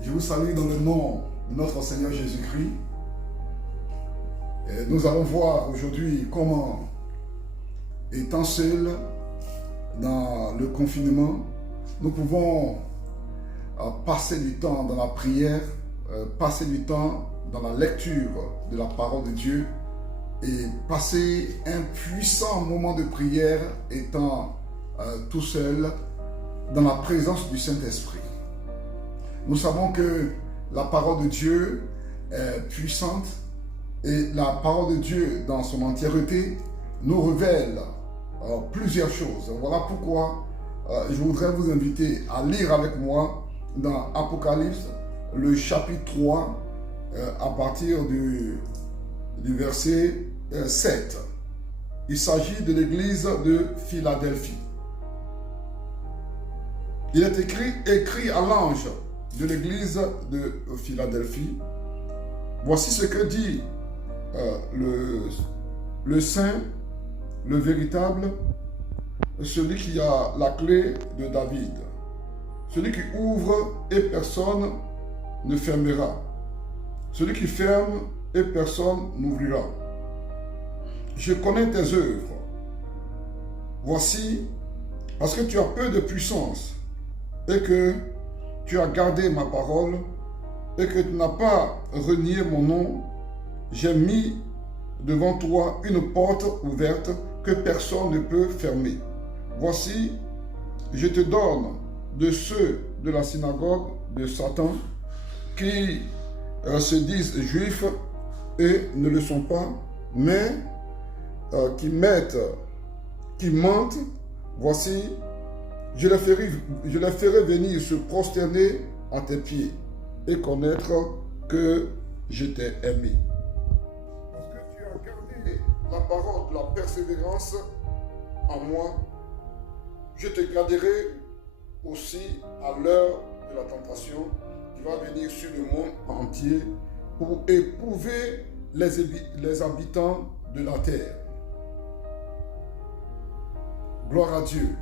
Je vous salue dans le nom de notre Seigneur Jésus-Christ. Nous allons voir aujourd'hui comment, étant seuls dans le confinement, nous pouvons passer du temps dans la prière, passer du temps dans la lecture de la parole de Dieu et passer un puissant moment de prière étant tout seul dans la présence du Saint-Esprit. Nous savons que la parole de Dieu est puissante et la parole de Dieu dans son entièreté nous révèle plusieurs choses. Voilà pourquoi je voudrais vous inviter à lire avec moi dans Apocalypse, le chapitre 3, à partir du verset 7. Il s'agit de l'église de Philadelphie. Il est écrit à l'ange de l'église de Philadelphie. Voici ce que dit le saint, le véritable, celui qui a la clé de David, celui qui ouvre et personne ne fermera, celui qui ferme et personne n'ouvrira. Je connais tes œuvres. Voici, parce que tu as peu de puissance et que tu as gardé ma parole et que tu n'as pas renié mon nom, j'ai mis devant toi une porte ouverte que personne ne peut fermer. Voici, je te donne de ceux de la synagogue de Satan qui se disent juifs et ne le sont pas, mais qui mentent. Voici, je les ferai venir se prosterner à tes pieds et connaître que je t'ai aimé. Parce que tu as gardé la parole de la persévérance en moi, je te garderai aussi à l'heure de la tentation qui va venir sur le monde entier pour éprouver les habitants de la terre. Gloire à Dieu.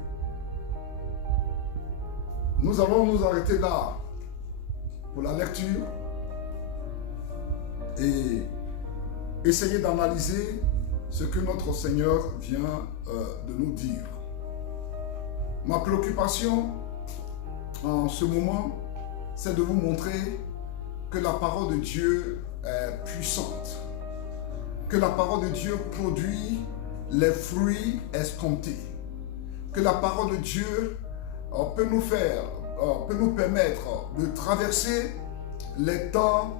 Nous allons nous arrêter là pour la lecture et essayer d'analyser ce que notre Seigneur vient de nous dire. Ma préoccupation en ce moment, c'est de vous montrer que la parole de Dieu est puissante, que la parole de Dieu produit les fruits escomptés, que la parole de Dieu peut nous permettre de traverser les temps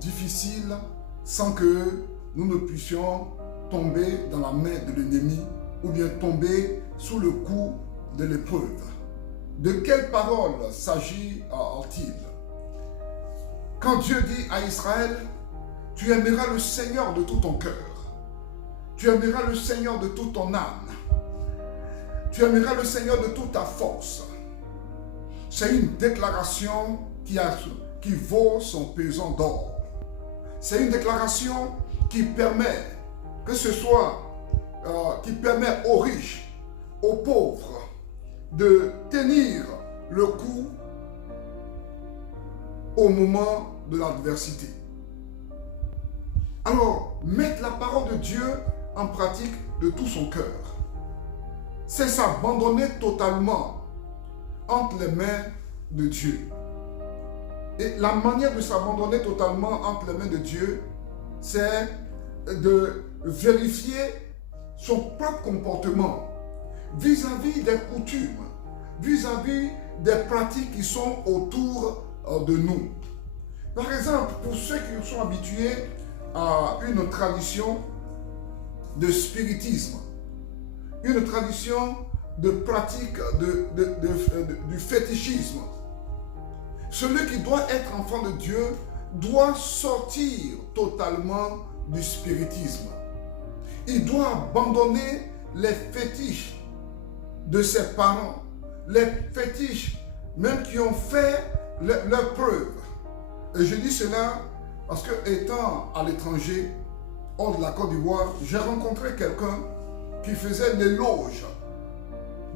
difficiles sans que nous ne puissions tomber dans la main de l'ennemi ou bien tomber sous le coup de l'épreuve. De quelle parole s'agit-il? Quand Dieu dit à Israël, tu aimeras le Seigneur de tout ton cœur, tu aimeras le Seigneur de toute ton âme, tu aimeras le Seigneur de toute ta force. C'est une déclaration qui vaut son pesant d'or. C'est une déclaration qui permet qui permet aux riches, aux pauvres, de tenir le coup au moment de l'adversité. Alors, mettre la parole de Dieu en pratique de tout son cœur, c'est s'abandonner totalement entre les mains de Dieu. Et la manière de s'abandonner totalement entre les mains de Dieu, c'est de vérifier son propre comportement vis-à-vis des coutumes, vis-à-vis des pratiques qui sont autour de nous. Par exemple, pour ceux qui sont habitués à une tradition de spiritisme, une tradition de pratique du fétichisme. Celui qui doit être enfant de Dieu doit sortir totalement du spiritisme. Il doit abandonner les fétiches de ses parents, les fétiches même qui ont fait leur preuve. Et je dis cela parce que étant à l'étranger, hors de la Côte d'Ivoire, j'ai rencontré quelqu'un qui faisait l'éloge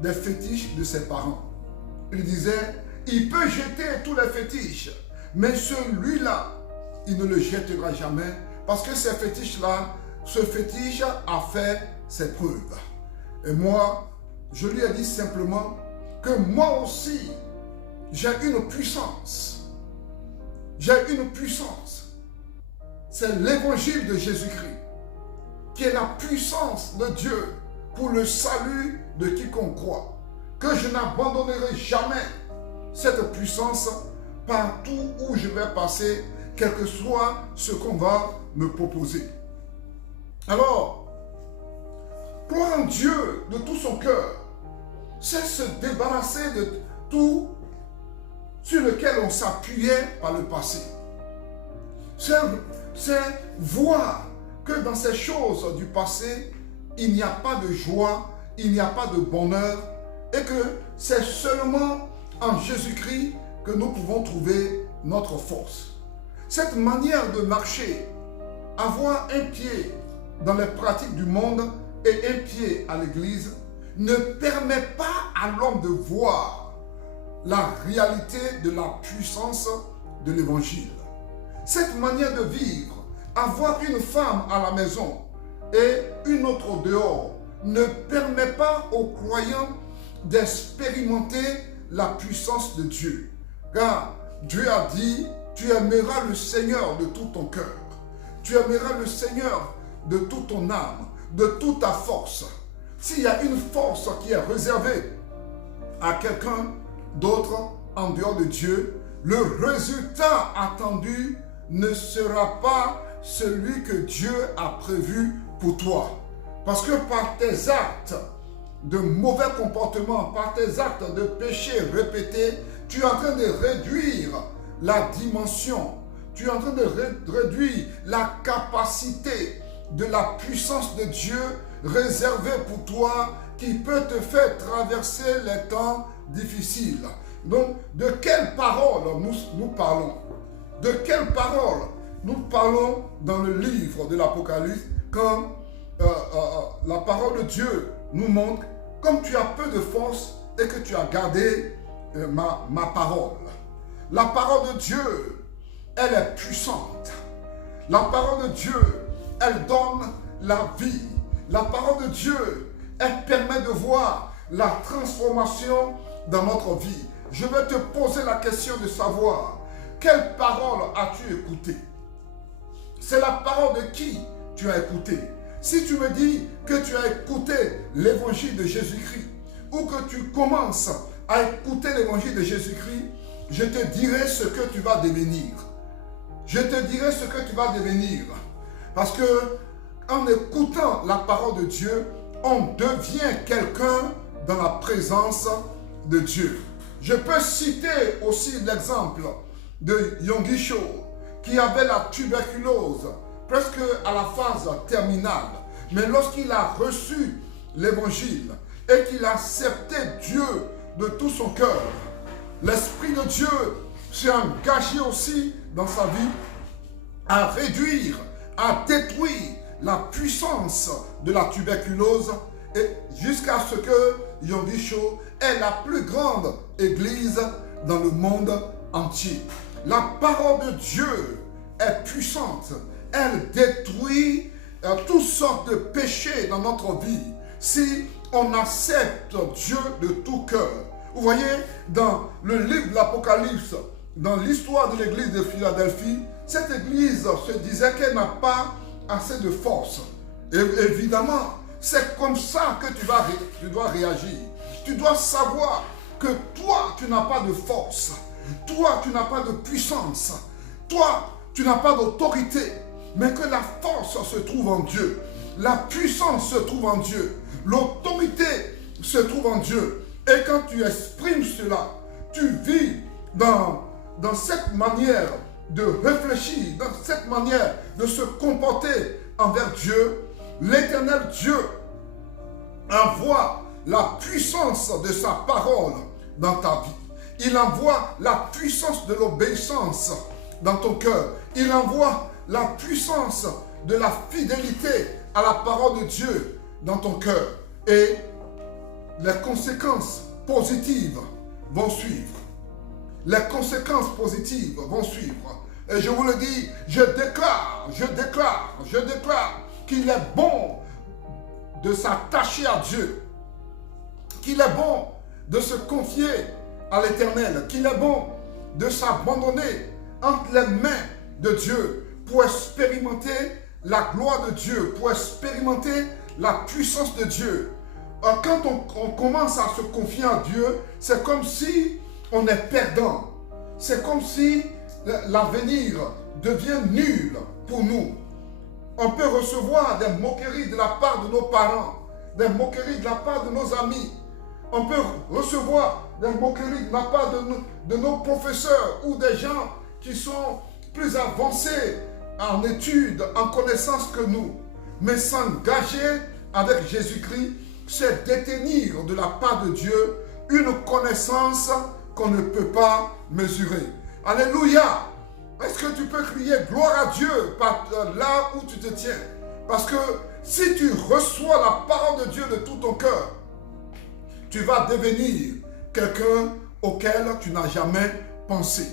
des fétiches de ses parents. Il disait, il peut jeter tous les fétiches, Mais celui-là, il ne le jettera jamais parce que ce fétiche a fait ses preuves. Et moi, je lui ai dit simplement que moi aussi, j'ai une puissance. J'ai une puissance. C'est l'évangile de Jésus-Christ qui est la puissance de Dieu pour le salut de quiconque croit. Que je n'abandonnerai jamais cette puissance partout où je vais passer, quel que soit ce qu'on va me proposer. Alors, croire en Dieu de tout son cœur, c'est se débarrasser de tout sur lequel on s'appuyait par le passé. C'est voir que dans ces choses du passé, il n'y a pas de joie, il n'y a pas de bonheur, et que c'est seulement en Jésus-Christ que nous pouvons trouver notre force. Cette manière de marcher, avoir un pied dans les pratiques du monde et un pied à l'église, ne permet pas à l'homme de voir la réalité de la puissance de l'évangile. Cette manière de vivre, avoir une femme à la maison et une autre au dehors, ne permet pas aux croyants d'expérimenter la puissance de Dieu. Car Dieu a dit, tu aimeras le Seigneur de tout ton cœur. Tu aimeras le Seigneur de toute ton âme, de toute ta force. S'il y a une force qui est réservée à quelqu'un d'autre en dehors de Dieu, le résultat attendu ne sera pas celui que Dieu a prévu pour toi. Parce que par tes actes de mauvais comportement, par tes actes de péché répétés, tu es en train de réduire la dimension, tu es en train de réduire la capacité de la puissance de Dieu réservée pour toi qui peut te faire traverser les temps difficiles. Donc, de quelle parole nous parlons? De quelle parole nous parlons dans le livre de l'Apocalypse quand la parole de Dieu nous montre comme tu as peu de force et que tu as gardé ma parole. La parole de Dieu, elle est puissante. La parole de Dieu, elle donne la vie. La parole de Dieu, elle permet de voir la transformation dans notre vie. Je vais te poser la question de savoir, quelle parole as-tu écouté? C'est la parole de qui tu as écouté? Si tu me dis que tu as écouté l'évangile de Jésus-Christ ou que tu commences à écouter l'évangile de Jésus-Christ, je te dirai ce que tu vas devenir. Je te dirai ce que tu vas devenir. Parce que en écoutant la parole de Dieu, on devient quelqu'un dans la présence de Dieu. Je peux citer aussi l'exemple de Yonggi Cho qui avait la tuberculose presque à la phase terminale. Mais lorsqu'il a reçu l'évangile et qu'il a accepté Dieu de tout son cœur, l'Esprit de Dieu s'est engagé aussi dans sa vie à réduire, à détruire la puissance de la tuberculose et jusqu'à ce que Yonggi Cho est la plus grande église dans le monde entier. La parole de Dieu est puissante. Elle détruit toutes sortes de péchés dans notre vie si on accepte Dieu de tout cœur. Vous voyez, dans le livre de l'Apocalypse, dans l'histoire de l'église de Philadelphie, cette église se disait qu'elle n'a pas assez de force. Et évidemment, c'est comme ça que tu dois réagir. Tu dois savoir que toi, tu n'as pas de force. Toi, tu n'as pas de puissance. Toi, tu n'as pas d'autorité. Mais que la force se trouve en Dieu. La puissance se trouve en Dieu. L'autorité se trouve en Dieu. Et quand tu exprimes cela, tu vis dans cette manière de réfléchir, dans cette manière de se comporter envers Dieu. L'Éternel Dieu envoie la puissance de sa parole dans ta vie. Il envoie la puissance de l'obéissance dans ton cœur. Il envoie la puissance de la fidélité à la parole de Dieu dans ton cœur. Et les conséquences positives vont suivre. les conséquences positives vont suivre. Et je vous le dis, je déclare qu'il est bon de s'attacher à Dieu, qu'il est bon de se confier à l'Éternel, qu'il est bon de s'abandonner entre les mains de Dieu pour expérimenter la gloire de Dieu, pour expérimenter la puissance de Dieu. Quand on commence à se confier à Dieu, c'est comme si on est perdant. C'est comme si l'avenir devient nul pour nous. On peut recevoir des moqueries de la part de nos parents, des moqueries de la part de nos amis. On peut recevoir des moqueries de la part de nos professeurs ou des gens qui sont plus avancés en études, en connaissances que nous. Mais s'engager avec Jésus-Christ, c'est détenir de la part de Dieu une connaissance qu'on ne peut pas mesurer. Alléluia! Est-ce que tu peux crier gloire à Dieu là où tu te tiens? Parce que si tu reçois la parole de Dieu de tout ton cœur, tu vas devenir quelqu'un auquel tu n'as jamais pensé.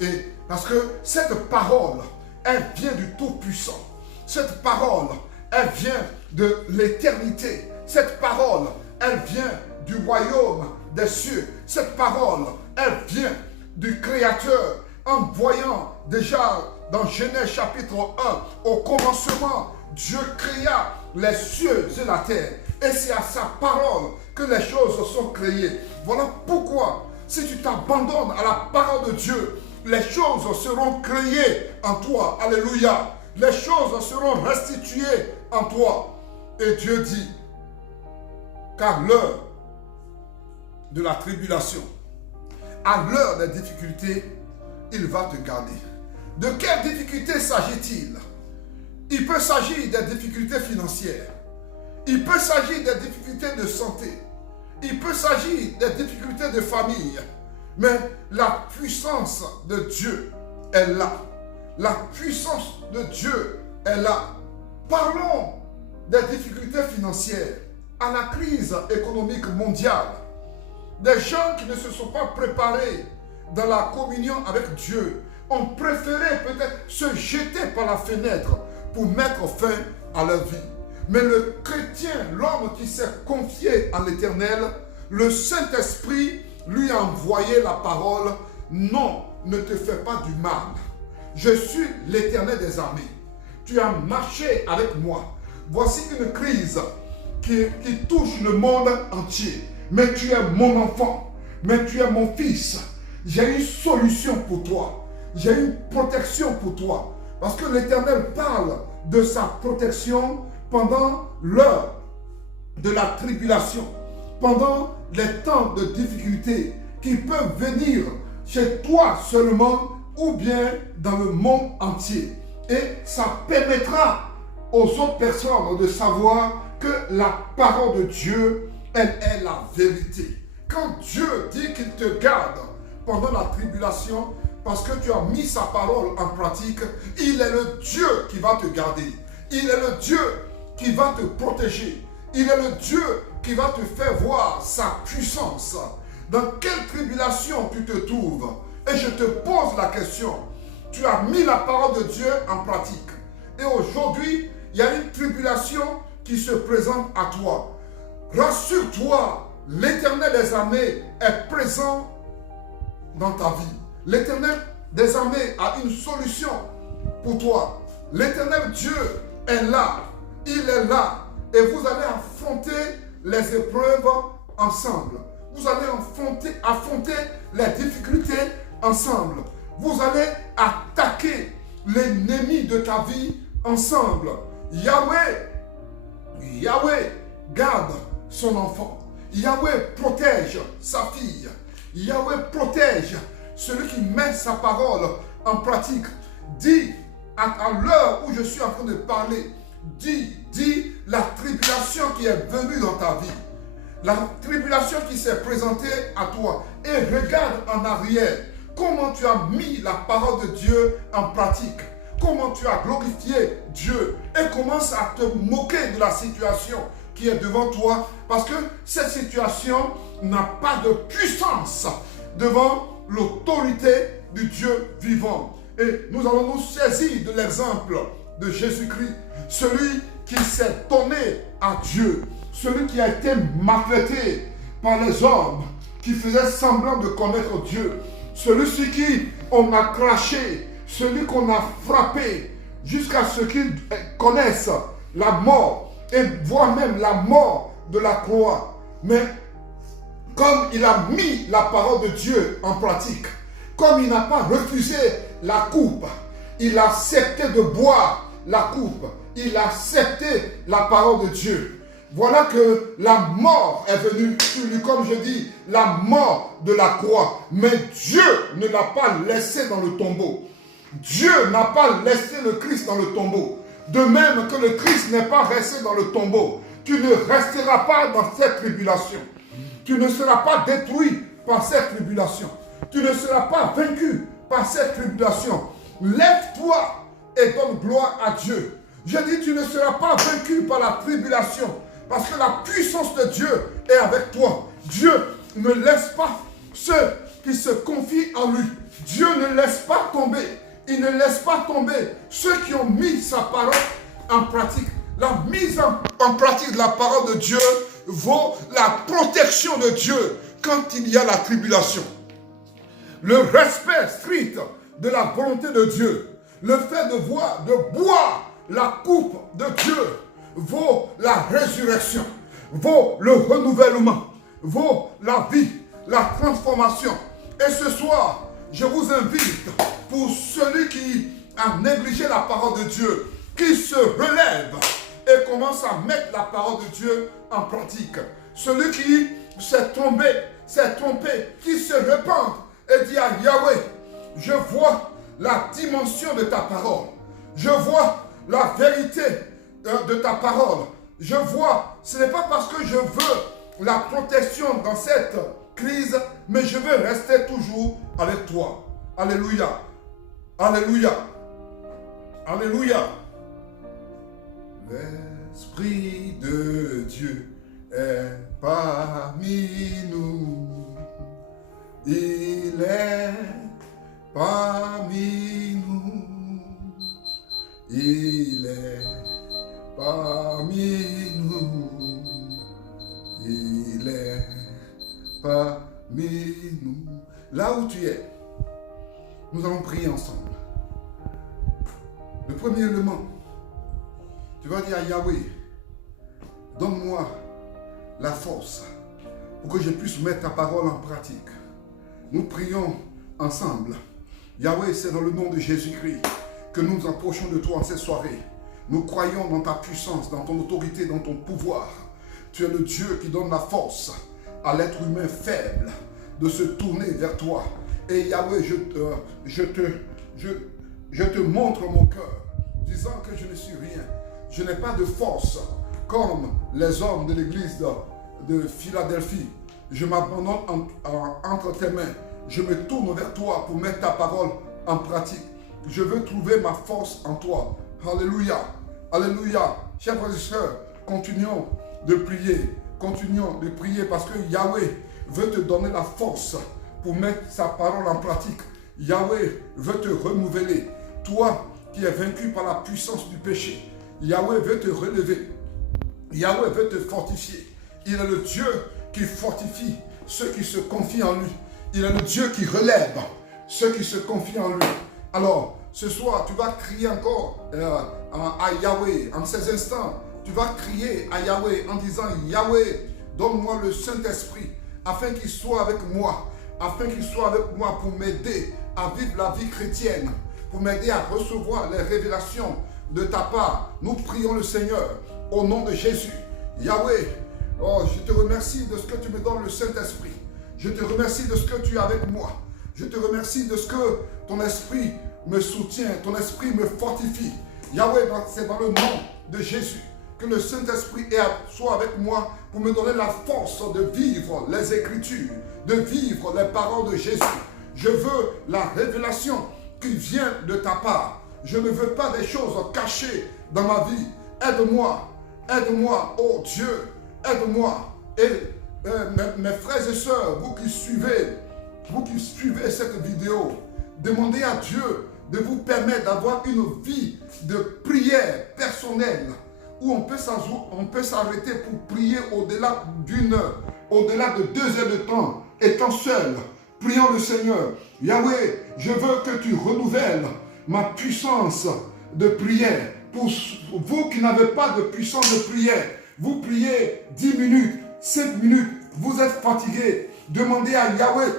Et parce que cette parole, elle vient du Tout-Puissant. Cette parole, elle vient de l'éternité. Cette parole, elle vient du royaume des cieux. Cette parole, elle vient du Créateur. En voyant déjà dans Genèse chapitre 1, au commencement, Dieu créa les cieux et la terre. Et c'est à sa parole que les choses sont créées. Voilà pourquoi, si tu t'abandonnes à la parole de Dieu, les choses seront créées en toi. Alléluia. Les choses seront restituées en toi. Et Dieu dit, car l'heure de la tribulation, à l'heure des difficultés, il va te garder. De quelles difficultés s'agit-il? Il peut s'agir des difficultés financières. Il peut s'agir des difficultés de santé. Il peut s'agir des difficultés de famille. Mais la puissance de Dieu est là. La puissance de Dieu est là. Parlons des difficultés financières, à la crise économique mondiale. Des gens qui ne se sont pas préparés dans la communion avec Dieu ont préféré peut-être se jeter par la fenêtre pour mettre fin à leur vie. Mais le chrétien, l'homme qui s'est confié à l'Éternel, le Saint-Esprit lui a envoyé la parole. Non, ne te fais pas du mal. Je suis l'Éternel des armées. Tu as marché avec moi. Voici une crise qui touche le monde entier. Mais tu es mon enfant. Mais tu es mon fils. J'ai une solution pour toi. J'ai une protection pour toi. Parce que l'Éternel parle de sa protection pendant l'heure de la tribulation. Pendant les temps de difficulté qui peuvent venir chez toi seulement ou bien dans le monde entier. Et ça permettra aux autres personnes de savoir que la parole de Dieu, elle est la vérité. Quand Dieu dit qu'il te garde pendant la tribulation, parce que tu as mis sa parole en pratique, il est le Dieu qui va te garder. Il est le Dieu qui va te protéger. Il est le Dieu qui va te faire voir sa puissance. Dans quelle tribulation tu te trouves? Et je te pose la question. Tu as mis la parole de Dieu en pratique. Et aujourd'hui, il y a une tribulation qui se présente à toi. Rassure-toi, l'Éternel des armées est présent dans ta vie. L'Éternel des armées a une solution pour toi. L'Éternel Dieu est là. Il est là. Et vous allez affronter les épreuves ensemble. Vous allez affronter les difficultés ensemble. Vous allez attaquer l'ennemi de ta vie ensemble. Yahweh garde son enfant. Yahweh protège sa fille. Yahweh protège celui qui met sa parole en pratique. Dis à l'heure où je suis en train de parler, dis la tribulation qui est venue dans ta vie. La tribulation qui s'est présentée à toi. Et regarde en arrière comment tu as mis la parole de Dieu en pratique. Comment tu as glorifié Dieu. Et commence à te moquer de la situation qui est devant toi. Parce que cette situation n'a pas de puissance devant l'autorité du Dieu vivant. Et nous allons nous saisir de l'exemple de Jésus-Christ, celui qui s'est donné à Dieu, celui qui a été maltraité par les hommes, qui faisait semblant de connaître Dieu, celui sur qui on a craché, celui qu'on a frappé, jusqu'à ce qu'il connaisse la mort, et voire même la mort de la croix. Mais comme il a mis la parole de Dieu en pratique, comme il n'a pas refusé la coupe, il a accepté de boire la coupe, il a accepté la parole de Dieu. Voilà que la mort est venue sur lui, comme je dis, la mort de la croix. Mais Dieu ne l'a pas laissé dans le tombeau. Dieu n'a pas laissé le Christ dans le tombeau. De même que le Christ n'est pas resté dans le tombeau. Tu ne resteras pas dans cette tribulation. Tu ne seras pas détruit par cette tribulation. Tu ne seras pas vaincu par cette tribulation. Lève-toi et donne gloire à Dieu. Je dis, tu ne seras pas vaincu par la tribulation. Parce que la puissance de Dieu est avec toi. Dieu ne laisse pas ceux qui se confient en lui. Dieu ne laisse pas tomber. Il ne laisse pas tomber ceux qui ont mis sa parole en pratique. La mise en pratique de la parole de Dieu vaut la protection de Dieu quand il y a la tribulation. Le respect strict de la volonté de Dieu, le fait de boire la coupe de Dieu vaut la résurrection, vaut le renouvellement, vaut la vie, la transformation. Et ce soir, je vous invite, pour celui qui a négligé la parole de Dieu, qui se relève et commence à mettre la parole de Dieu en pratique. Celui qui s'est trompé, qui se repent et dit à Yahweh, je vois la dimension de ta parole, je vois la vérité de ta parole, je vois, ce n'est pas parce que je veux la protection dans cette crise, mais je veux rester toujours avec toi. Alléluia, alléluia, alléluia. L'Esprit de Dieu est parmi nous. Il est parmi nous. Il est parmi nous. Il est parmi nous. Là où tu es, nous allons prier ensemble. Le premier élément, tu vas dire à Yahweh, donne-moi la force pour que je puisse mettre ta parole en pratique. Nous prions ensemble. Yahweh, c'est dans le nom de Jésus-Christ que nous nous approchons de toi en cette soirée. Nous croyons dans ta puissance, dans ton autorité, dans ton pouvoir. Tu es le Dieu qui donne la force à l'être humain faible de se tourner vers toi. Et Yahweh, je te montre mon cœur, disant que je ne suis rien. Je n'ai pas de force comme les hommes de l'église de Philadelphie. Je m'abandonne entre tes mains. Je me tourne vers toi pour mettre ta parole en pratique. Je veux trouver ma force en toi. Alléluia. Alléluia. Chers frères et sœurs, continuons de prier. Continuons de prier parce que Yahweh veut te donner la force pour mettre sa parole en pratique. Yahweh veut te renouveler. Toi qui es vaincu par la puissance du péché, Yahweh veut te relever. Yahweh veut te fortifier. Il est le Dieu qui fortifie ceux qui se confient en lui. Il est le Dieu qui relève ceux qui se confient en lui. Alors, ce soir, tu vas crier encore à Yahweh. En ces instants, tu vas crier à Yahweh en disant, Yahweh, donne-moi le Saint-Esprit afin qu'il soit avec moi. Afin qu'il soit avec moi pour m'aider à vivre la vie chrétienne. Pour m'aider à recevoir les révélations de ta part. Nous prions le Seigneur au nom de Jésus. Yahweh, oh, je te remercie de ce que tu me donnes le Saint-Esprit. Je te remercie de ce que tu es avec moi. Je te remercie de ce que ton esprit me soutient, ton esprit me fortifie. Yahweh, c'est dans le nom de Jésus que le Saint-Esprit soit avec moi pour me donner la force de vivre les Écritures, de vivre les paroles de Jésus. Je veux la révélation qui vient de ta part. Je ne veux pas des choses cachées dans ma vie. Aide-moi, aide-moi, oh Dieu, aide-moi. Et mes frères et sœurs, vous qui suivez vous qui suivez cette vidéo, demandez à Dieu de vous permettre d'avoir une vie de prière personnelle où on peut s'arrêter pour prier au-delà d'une heure, au-delà de 2 heures de temps, étant seul. Prions le Seigneur. Yahweh, je veux que tu renouvelles ma puissance de prière. Pour vous qui n'avez pas de puissance de prière, vous priez 10 minutes, 5 minutes, vous êtes fatigué. Demandez à Yahweh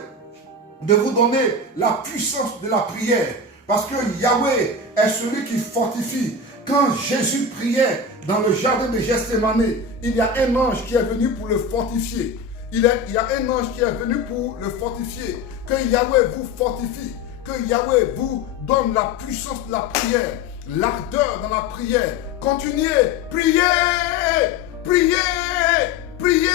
de vous donner la puissance de la prière. Parce que Yahweh est celui qui fortifie. Quand Jésus priait dans le jardin de Gethsémane, il y a un ange qui est venu pour le fortifier. Il y a un ange qui est venu pour le fortifier. Que Yahweh vous fortifie. Que Yahweh vous donne la puissance de la prière. L'ardeur dans la prière. Continuez. Priez. Priez. Priez.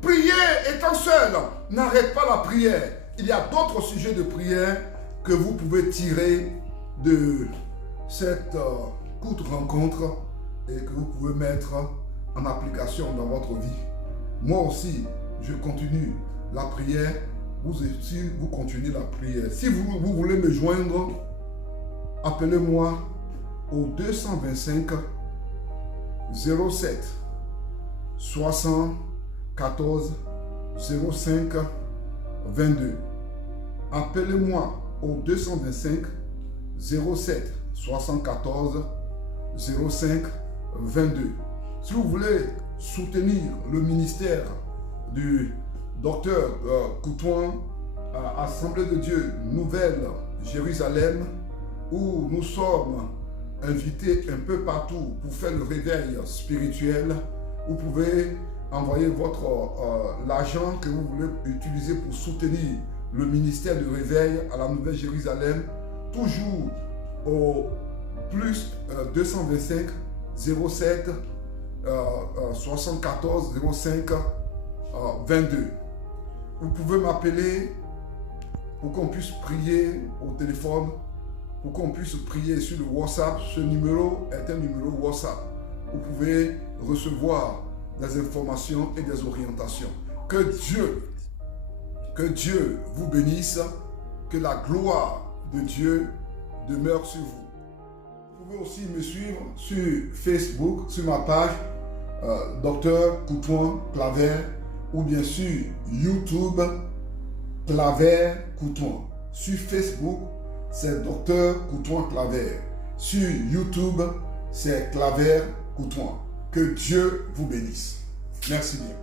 Priez étant seul. N'arrête pas la prière. Il y a d'autres sujets de prière que vous pouvez tirer de cette courte rencontre et que vous pouvez mettre en application dans votre vie. Moi aussi, je continue la prière. Vous aussi, vous continuez la prière. Si vous voulez me joindre, appelez-moi au 225 07 74 05 22. Appelez-moi au 225 07 74 05 22. Si vous voulez soutenir le ministère du docteur Coutouin, Assemblée de Dieu Nouvelle Jérusalem, où nous sommes invités un peu partout pour faire le réveil spirituel, vous pouvez envoyer l'argent que vous voulez utiliser pour soutenir le ministère du réveil à la Nouvelle Jérusalem, toujours au plus 225 07 74 05 22. Vous pouvez m'appeler pour qu'on puisse prier au téléphone, pour qu'on puisse prier sur le WhatsApp. Ce numéro est un numéro WhatsApp. Vous pouvez recevoir des informations et des orientations. Que Dieu vous bénisse, que la gloire de Dieu demeure sur vous. Vous pouvez aussi me suivre sur Facebook, sur ma page Docteur Coutouin Claver, ou bien sur YouTube Claver Coutouin. Sur Facebook, c'est Docteur Coutouin Claver. Sur YouTube, c'est Claver Coutouin. Que Dieu vous bénisse. Merci bien.